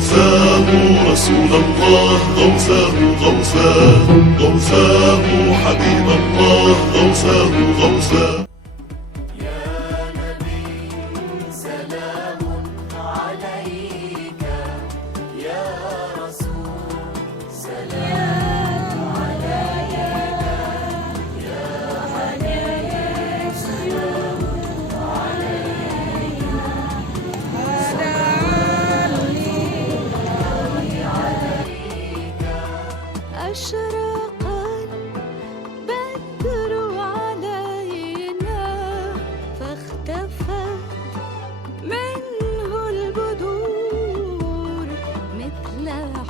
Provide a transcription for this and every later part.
غوثاه رسول الله، غوثاه غوثاه غوثاه حبيب الله، غوثاه غوثاه. أشرق البدر علينا فاختفت منه البدور مثل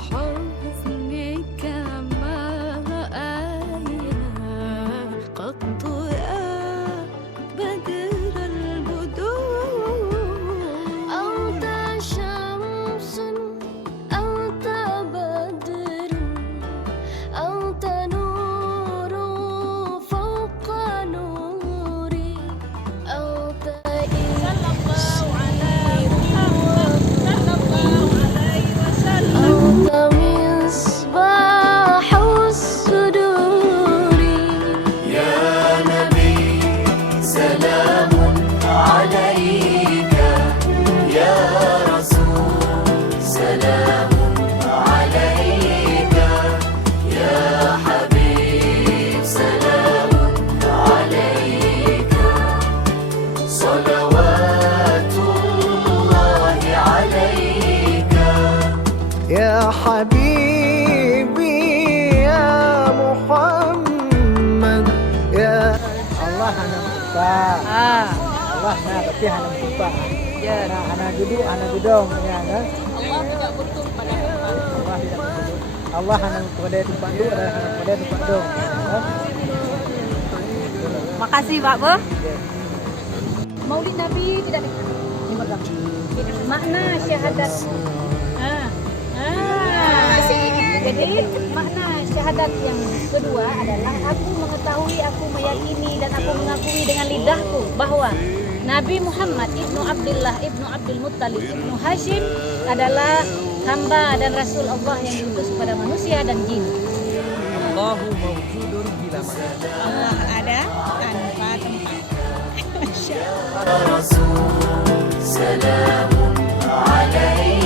حزنك ما رأينا قط يا بدر البدور. أنت شمس أنت بدر أنت نور فوق نوري أنت أنت مصباح الصدور. يا نبي سلام عليك، يا رسول سلام عليك، يا حبيب سلام عليك، صلوات الله عليك. يا حبيبي يا محمد يا Allah hana lupa. Allah na tapi hana lupa. Ya, hana duduk hana dudung ya kan. Allah tidak butuh pada tempat. Allah tidak betul. Allah hana pada tempat duduk dan hana pada tempat dudung. Makasih Pak Bu. Maulid Nabi tidak makna syahadat. Jadi makna syahadat yang kedua adalah aku mengetahui, aku meyakini dan aku mengakui dengan lidahku bahwa Nabi Muhammad ibnu Abdullah ibnu Abdul Muttalib ibnu Hashim adalah hamba dan Rasul Allah yang diutus kepada manusia dan jin. Allahu mawjudun bila mana. Allah ada tanpa tempat. Masya Allah. Rasul salam alaihi.